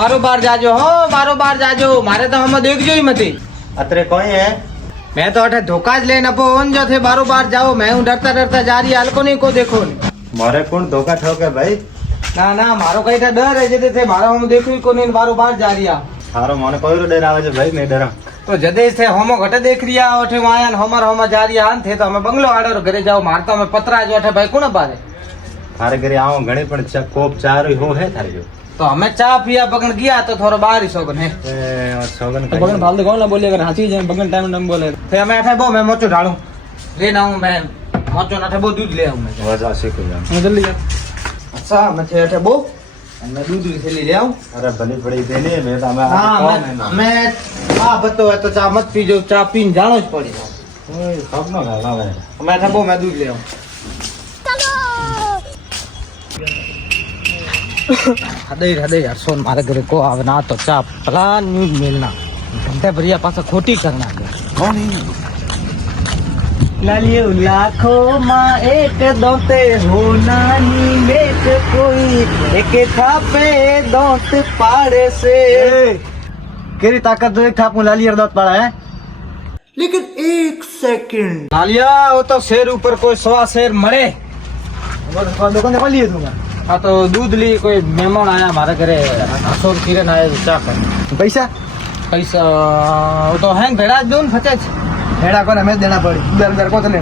बारोबार जाजो हो बारोबार जाजो मारे तो हम देखजो ही मती अतरे कोई है मैं तो अठे धोखा ज लेन अपो ओन जो थे बारोबार जाओ मैं हूं डरता डरता जा रही हल्को नहीं को देखो मारे कौन धोखा ठोके भाई ना ना मारो कई था डर है जदे थे मारो हम देखो ही को नहीं बारोबार जा रिया थारो मने कोई डर आवे छे भाई मैं डरा तो जदे थे होमो घटे देख रिया ओठे वाया हमर होमा जा रिया हन थे तो हमें बंगलो आडो घरे जाओ मारता हमें पतरा जो अठे भाई कोण बारे थारे घरे आओ घणी पण कोप चार हो है थारे जो तो हमें चा पिया बगन गया तो थोड़ा बाहर ही सोगन है सोगन तो बगन फालतू कौन ना बोले अगर हाची जाए बगन टाइम टाइम बोले थे हमें अठे बो मैं मोचो ढालूं ले ना हूं मैं मोचो ना अठे बो दूध ले आऊं मैं वजह से को जान मैं जल्दी जा अच्छा मैं थे अठे बो मैं दूध थैली ले आऊं अरे भली पड़ी देनी है मैं तो मैं हां बतो है तो चा मत पीजो चा पीन जानो ज पड़ी ओए सब ना गाला है मैं अठे बो मैं दूध ले आऊं हदे यार सोन मारे घरे को आवे ना तो चा प्लान न्यूज मिलना घंटे भरिया पासा खोटी करना कौन लालियो लाखों मां एक दोते हो नानी बेट कोई एक थापे दोत पाड़े से केरी ताकत दो एक थापू लालियर दोत पाड़ा है लेकिन एक सेकंड लालिया वो तो शेर ऊपर कोई सवा शेर मरे दुकान खोल लिए दूंगा हाँ तो दूध ली कोई मेहमान आया हमारे घरे अशोक किरण आया चा कर पैसा पैसा वो तो हैंग भेड़ा दून फचे भेड़ा को हमें देना पड़ी दर दर को तो ले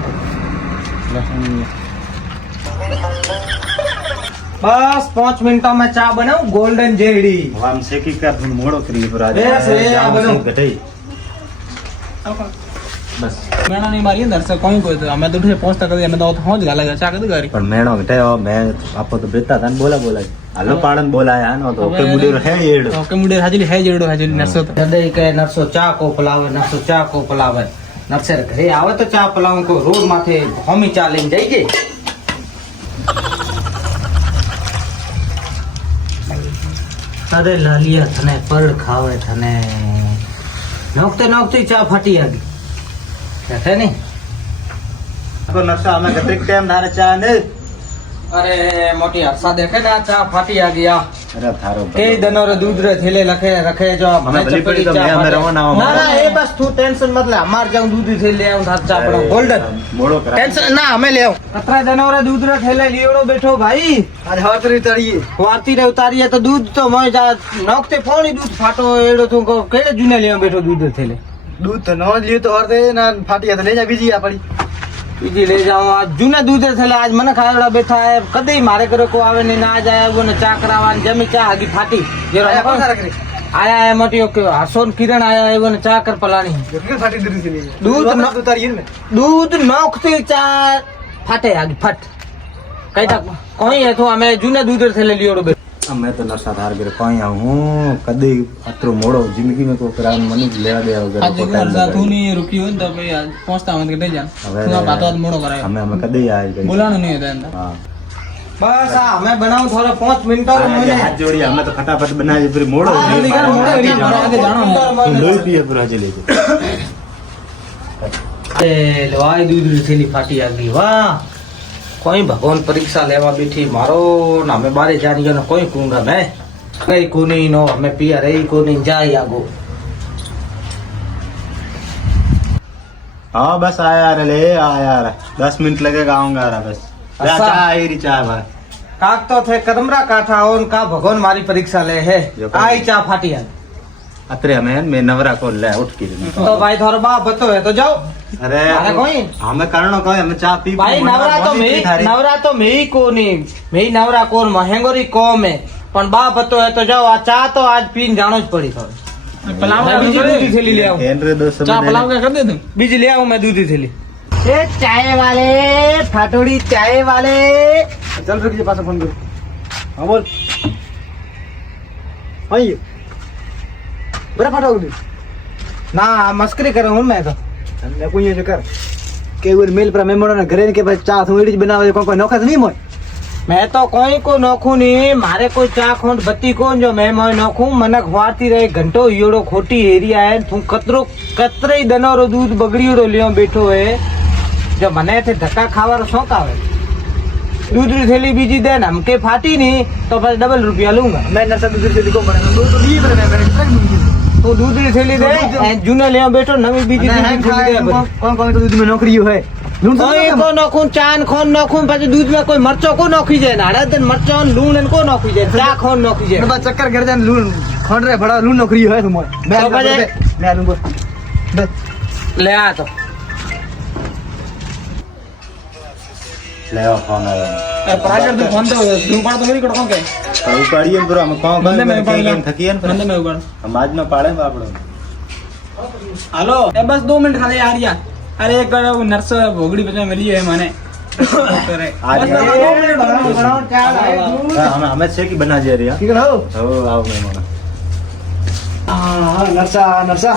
बस 5 मिनटों में चा बनाऊं गोल्डन जेडी हम से की कर मोड़ो करी पर आज घटई बस मैंने नहीं मारी अंदर से कोई कोई तो मैं तो उठे पहुंचता कर मैं तो पहुंच गया लगा चा कर गाड़ी पर मेणो घटे मैं आपको तो बेता था बोला हलो पाड़न बोलाया न तो ओके मुडे है येड़ ओके मुडे हाजिली है जेड़ो हाजिली नरसो तो जदे के नरसो चा को पलावे नरसो चा को पलावे नरसर घरे आवे तो चा पलाऊं को रोड माथे होमी चा लेन जाइए अरे लालिया थने पर खावे थने नोकते चा फटी आ गई है नहीं को नक्शा हमें गतिक टाइम धारे चा ने अरे मोटी हरसा देखे ना चा फाटी आ गया अरे थारो कई दिनों रे दूध रे थैले रखे जो हमें भली पड़ी तो मैं हमें रहो ना ना ये बस तू टेंशन मत ले हमार जाऊं दूध थैले ले आऊं थार चा पड़ा गोल्डन मोड़ो करा टेंशन ना हमें ले आऊं कतरा दिनों रे दूध रे थैले लियोड़ो बैठो भाई आज हवतरी तड़िए वारती रे उतारिए तो दूध तो मैं जा नोकते फोनी दूध फाटो एड़ो तुमको केड़े जुने ले बैठो दूध रे थैले दूध तो न लियो तो और दे ना फाटी तो ले जा बीजी आ पड़ी બીજી લઈ જાઓ આજ જૂના દૂધ થયેલા આજ મને ખાવડા બેઠા હે કદી મારે ઘરે કો આવે ને ના જાય આવ્યો ને ચા કરાવવાની જમી ચા હગી ફાટી જેરો આયા હે મોટી ઓકે હસોન કિરણ આયા આવ્યો ને ચા કર પલાણી फाटी दूध से लिए दूध न उतारिए में दूध नोखती चा फाटे आगी फट કઈ તા કોઈ હે તો અમે જૂના દૂધ થયેલે લીઓડો मैं तो नशा धार गिर कोई हूं कदी अतरो मोड़ो जिंदगी में को करा मनी लेवा दे अगर आज एक बार तू नहीं रुकी हो तो भाई आज पहुंचता हूं तो जा तू बात बात मोड़ो कराए हमें कदी आए गई बोलानो नहीं होता अंदर हां बस आ मैं बनाऊं थोड़ा 5 मिनटों में मैंने हाथ जोड़ी हमें तो फटाफट बनाए फिर मोड़ो आगे जानो लोई पिए पूरा जे लेके ए लवाई दूध थैली फाटी आ गई वाह कोई भगवान परीक्षा लेवा बैठी मारो ना मैं बारे जानी ना कोई कहूंगा मैं कई कोनी नो हमें पिया रही कोनी जाई आगो हाँ बस आया रे ले आया रे 10 मिनट लगेगा आऊंगा रे बस अच्छा। चाय आई रही चाय भाई काक तो थे कदमरा काठा और का भगवान मारी परीक्षा ले है जो कर- आई चा फाटी आ अतरे हमें मैं नवरा को ले उठ के तो भाई थोड़ा बाप बतो है तो जाओ अरे अरे कोई हमें करनो कोई हमें चाय पी भाई नवरा तो मैं ही कोनी मैं ही नवरा कोन महंगोरी कौम है पण बाप बतो है तो जाओ आ चा तो आज पीन जानो ज पड़ी थोड़ी पलाव मैं बीजी दूधी थैली ले आऊं एंड्रे दो सब चा पलाव का कर दे तुम बीजी ले आऊं मैं दूधी थैली ए चाय वाले फाटोड़ी चाय वाले चल रुक जे पास फोन कर हां बोल आइए बड़ा फाटा उड़ी ना मस्करी कर हूं मैं तो मैं कोई ये कर के वो मेल पर मेमोनो ने घरे के भाई चा थोड़ी बनावे कोई नोखा नहीं मोय मैं तो कोई को नोखू नहीं मारे कोई चा खोंड बत्ती को जो मैं मोय नोखू मनक वारती रहे घंटो ईड़ो खोटी एरिया है तू कतरे दनो रो दूध बगड़ीड़ो लियो बैठो है जो मने थे धक्का खावारो शौक आवे दूसरी थैली बीजी दे ना के फाटी नहीं तो फिर डबल रुपया लूंगा मैं नशा दूसरी थैली को बना दूध तो दिए मैंने ट्रक दूंगी तो दूसरी थैली दे जूने ले बैठो नवी बीजी थैली दे कौन कौन तो दूध में नौकरी है लूण तो કોઈ કો નખું ચાન ખોન નખું પછી દૂધમાં કોઈ મરચો કો નખી જાય નાડા મરચો લૂણ ને કો નખી જાય ચા ખોન નખી જાય बस चक्कर कर जान लूण खोंड रे बड़ा लूण नौकरी है तुम्हारे तो बजे- मैं लूंगा बस લે આ તો લેવા ફોન આવ્યો પાછળ તું ફોન તો તું પાડ તો મેરી કડકો કે પણ ઉપાડીએ ને બ્રો અમે કોણ બંને મેં ઉપાડેલા. થકીએ ને બંને મેં ઉગાડ સમાજ માં પાડે ને આપણો હાલો એ બસ 2 મિનિટ ખાલી આ રહ્યા અરે એક નર્સ ભોગડી પછી મળી है મને ડોક્ટરે आज બસ બસ, 2 મિનિટ બનાવો ચા અમે છે કે બના જે રહ્યા ठीक है हो હો આવ મહેમાન हां नरसा नरसा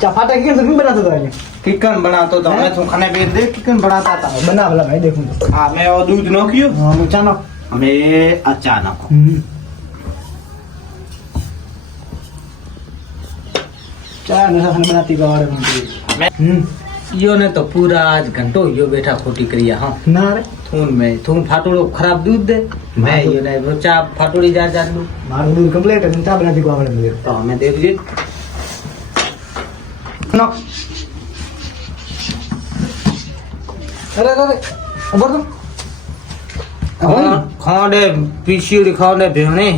चपाटा की तो बनाता था ये चिकन बनातो तो मैं तू खाने पे देख चिकन बनाता था बना वाला भाई देखूं हाँ मैं वो दूध नोकियो हां मुचानो हमें अचानक चाय नशा खाने बनाती गवाड़े बनती यो ने तो पूरा आज घंटो यो बैठा खोटी करिया हाँ ना रे थून में थून फाटोड़ो खराब दूध दे मैं हाँ, तो- ये ने वो चा फाटोड़ी जा जा दूं मारो दूध कंप्लीट है चाय बनाती गवाड़े मुझे तो हमें देख लीजिए नो अरे अरे ऊपर तो खाने पीछी खाने भेवने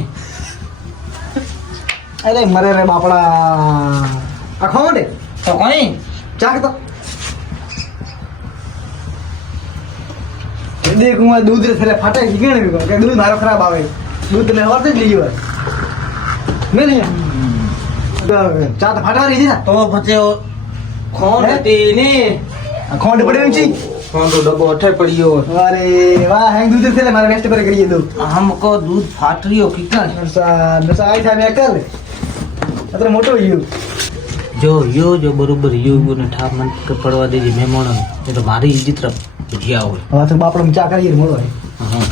अरे मरे रे बापड़ा अखोंड तो कोई चाक तो देखूंगा दूध रे थरे फाटे की केने को के दूध मारो खराब आवे दूध ने और दे लीयो मैं नहीं चा तो फाटा रही थी ना तो बचे वो खोन हैं? ती ने अखोंड पड़ी ऊंची खोन तो डब्बो अठे पड़ियो अरे वाह है दूध से मारे वेस्ट पर करिए दो हमको दूध फाट रियो कितना नरसा नरसा आई था मैं कर अतर मोटो यू जो बरोबर यो ने ठा मन के पड़वा देजी मेहमान ये तो मारी इज्जत रब बुझिया हो હવે તો બાપડો ચા કરીએ મોડો हाँ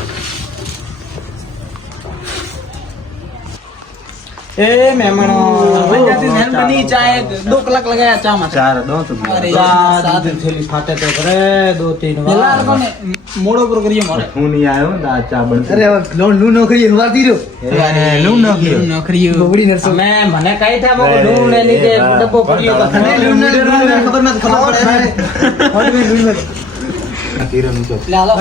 એ મહેમાનો પંજાબી મહેલ બની ચાય 2 કલાક લગાયા ચા માં ચાર દો તો અરે सात थैली फाटे तो करे दो तीन પેલા લોકોને મોડો પર કરીએ મારે હું નહીં આવ્યો ને આ ચા બનશે અરે લોન લૂ નોકરી હવાતી રહ્યો લૂ નાખ્યો નોકરીઓ બગડી નરસો मैं मने कही था मको लूण ने नीचे डब्बो पड़ियो तो અને લૂ ને ખબર નથી ખબર પડે ઓડ મે લૂ ને કિરણ ઊંચો લે હાલો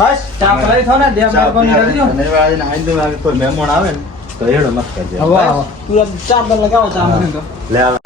बस चा पलाई थो ना दे ચા मेरे को नहीं कर दियो અને આજે નાઈ દો કોઈ મહેમાન આવે ને તો હેડો મત કરજો તું ચા પર લગાવો ચા મને તો લે આવે